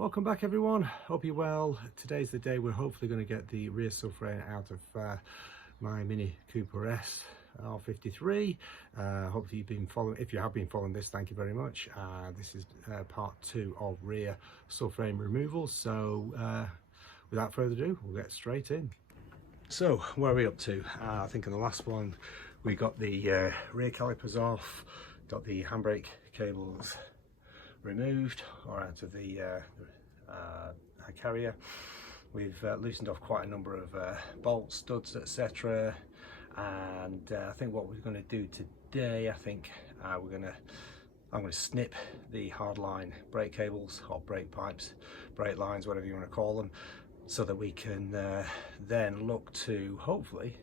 Welcome back everyone, hope you're well. Today's the day we're hopefully going to get the rear subframe out of my mini Cooper S R53. Hopefully you've been following. If you have been following this, thank you very much. This is part 2 of rear subframe removal, so without further ado we'll get straight in. So where are we up to? I think in the last one we got the rear calipers off, got the handbrake cables removed or out of the carrier. We've loosened off quite a number of bolts, studs, etc. And I think what we're going to do today, I think I'm going to snip the hardline brake cables or brake pipes, brake lines, whatever you want to call them, so that we can then look to hopefully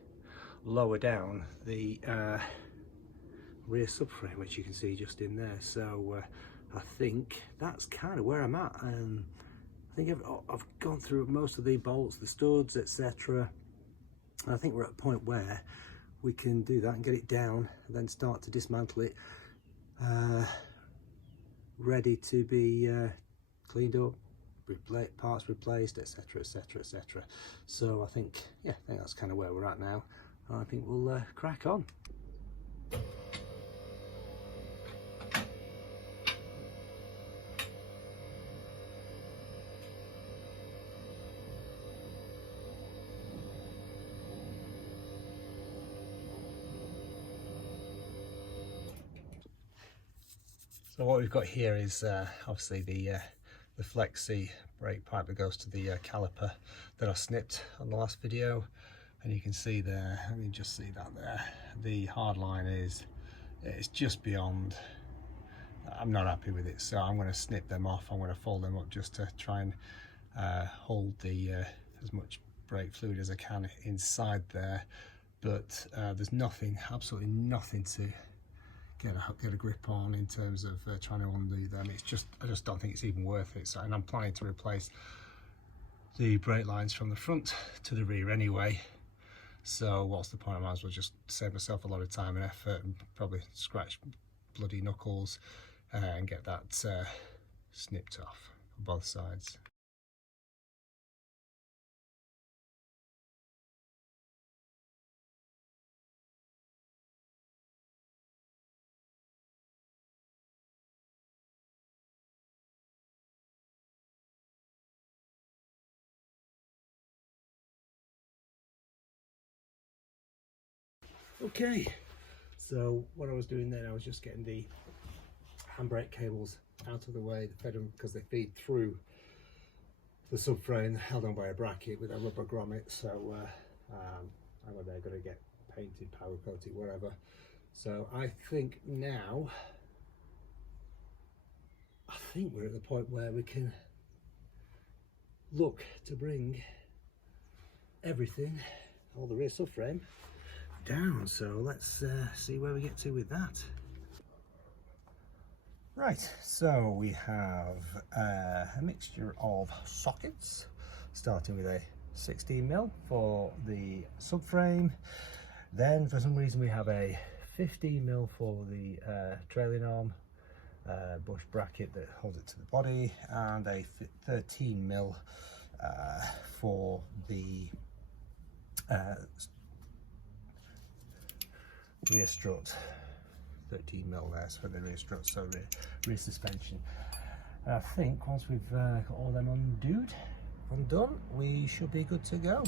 lower down the rear subframe, which you can see just in there. So I think that's kind of where I'm at. I think I've gone through most of the bolts, the studs, etc. I think we're at a point where we can do that and get it down and then start to dismantle it, ready to be cleaned up, parts replaced, etc, etc, etc. So I think that's kind of where we're at now. I think we'll crack on. So what we've got here is obviously the flexi brake pipe that goes to the caliper that I snipped on the last video, and you can see there, let me just see that there, the hard line it's just beyond. I'm not happy with it, so I'm going to snip them off. I'm going to fold them up just to try and hold the as much brake fluid as I can inside there, but there's nothing, absolutely nothing to get a grip on in terms of trying to undo them. It's just, I just don't think it's even worth it. So, and I'm planning to replace the brake lines from the front to the rear anyway, so what's the point? I might as well just save myself a lot of time and effort and probably scratch bloody knuckles and get that snipped off on both sides. Okay, so what I was doing then, I was just getting the handbrake cables out of the way, fed them because they feed through the subframe, held on by a bracket with a rubber grommet. So they're going to get painted, powder coated, whatever. So I think now, we're at the point where we can look to bring everything, all the rear subframe, down. So let's see where we get to with that. Right, so we have a mixture of sockets, starting with a 16mm for the subframe. Then for some reason we have a 15mm for the trailing arm bush bracket that holds it to the body, and a 13mm for the rear strut. 13mm there for the rear strut, so rear suspension. And I think once we've got all them undone, we should be good to go.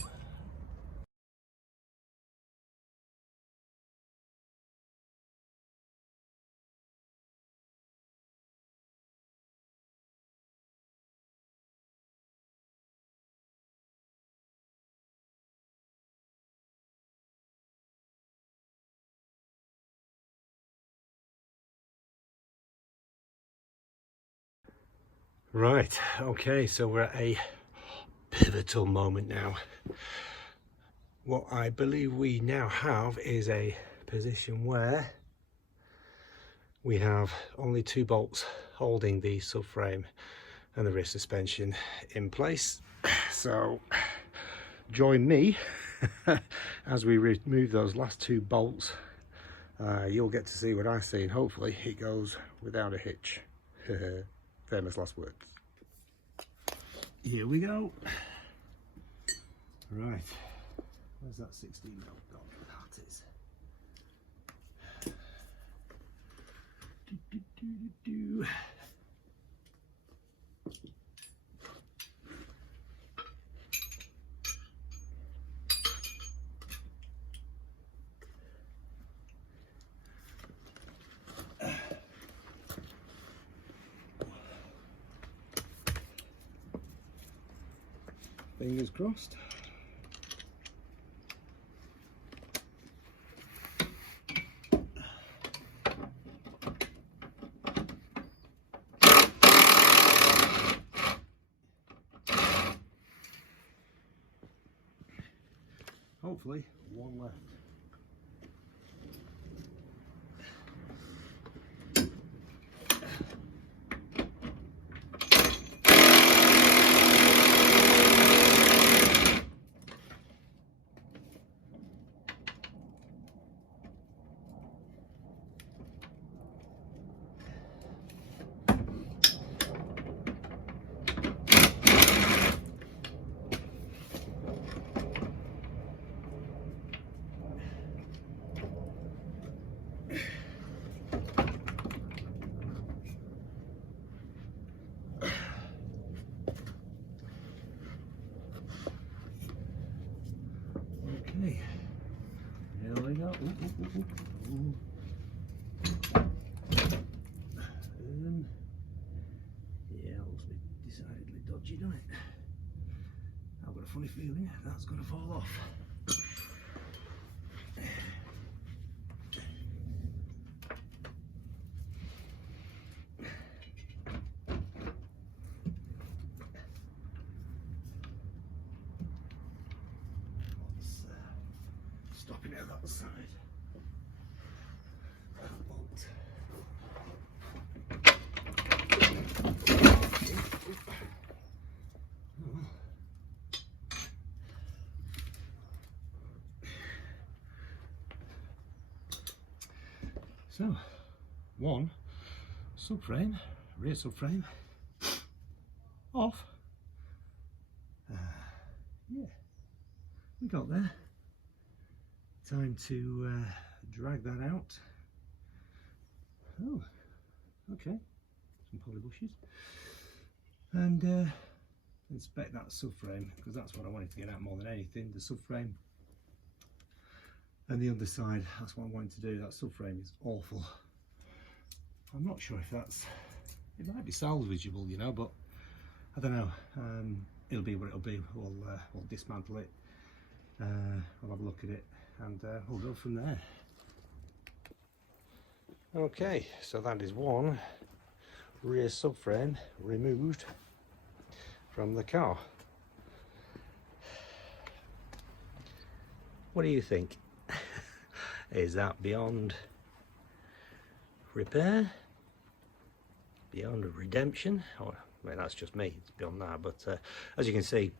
Right, okay, so we're at a pivotal moment now. What I believe we now have is a position where we have only 2 bolts holding the subframe and the rear suspension in place. So join me as we remove those last 2 bolts. You'll get to see what I see, and hopefully it goes without a hitch. Famous last words. here we go. Right, where's that 16 mil gone? That is. Do. Fingers crossed. Hopefully, one left. Okay, here we go. Yeah, looks a bit decidedly dodgy, doesn't it? I've got a funny feeling that's going to fall off. Stopping out that side. So, one subframe, rear subframe, off. Yeah, we got there. Time to drag that out. Oh, okay, some poly bushes. And inspect that subframe, because that's what I wanted to get out more than anything, the subframe. And the underside, that's what I wanted to do. That subframe is awful. I'm not sure if that's, it might be salvageable, you know, but I don't know. It'll be what it'll be. We'll dismantle it. I'll have a look at it, and we'll go from there. Okay, so that is one rear subframe removed from the car. What do you think? Is that beyond repair? Beyond redemption? Or, I mean, that's just me, it's beyond that. But as you can see,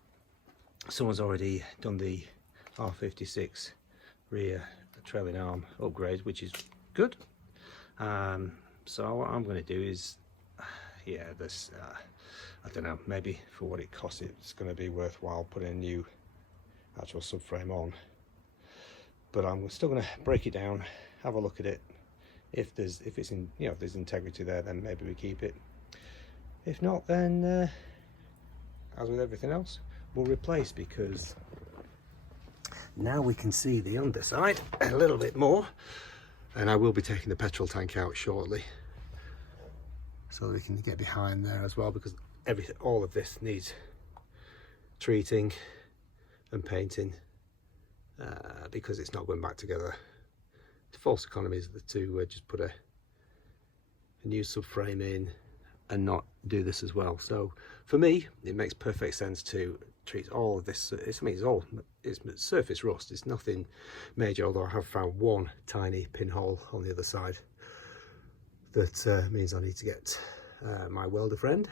someone's already done the R56 rear trailing arm upgrade, which is good. So what I'm going to do is, yeah, this, I don't know, maybe for what it costs, it's going to be worthwhile putting a new actual subframe on. But I'm still going to break it down, have a look at it. If it's in, you know, if there's integrity there, then maybe we keep it. If not, then as with everything else, we'll replace, because now we can see the underside a little bit more, and I will be taking the petrol tank out shortly, so that we can get behind there as well, because all of this needs treating and painting. Because it's not going back together. It's false economies to just put a new subframe in and not do this as well. So for me, it makes perfect sense to treat all of this. It's surface rust. It's nothing major, although I have found one tiny pinhole on the other side. That means I need to get my welder friend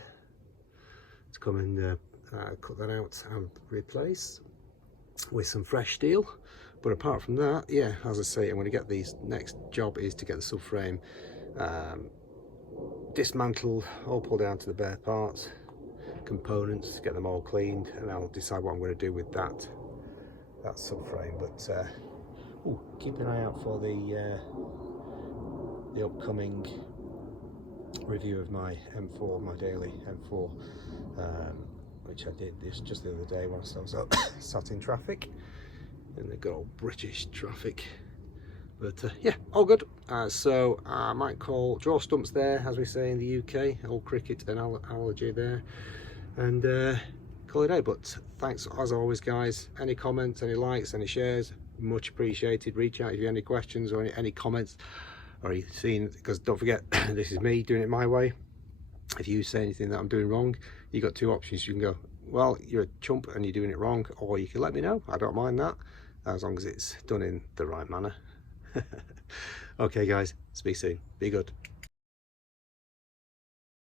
to come and cut that out and replace with some fresh steel. But apart from that, yeah, as I say, I'm going to get these. Next job is to get the subframe dismantled, all pulled down to the bare parts, components, get them all cleaned, and I'll decide what I'm going to do with that subframe. But keep an eye out for the upcoming review of my M4, my daily M4, which I did just the other day whilst I was sat in traffic, in the good old British traffic. But yeah, all good. So I might draw stumps there, as we say in the UK, old cricket analogy there, and call it a day. But thanks as always, guys. Any comments, any likes, any shares, much appreciated. Reach out if you have any questions or any comments, or you've seen, because don't forget, this is me doing it my way. If you say anything that I'm doing wrong, you got two options. You can go, well, you're a chump and you're doing it wrong, or you can let me know. I don't mind that, as long as it's done in the right manner. Okay guys, speak soon, be good.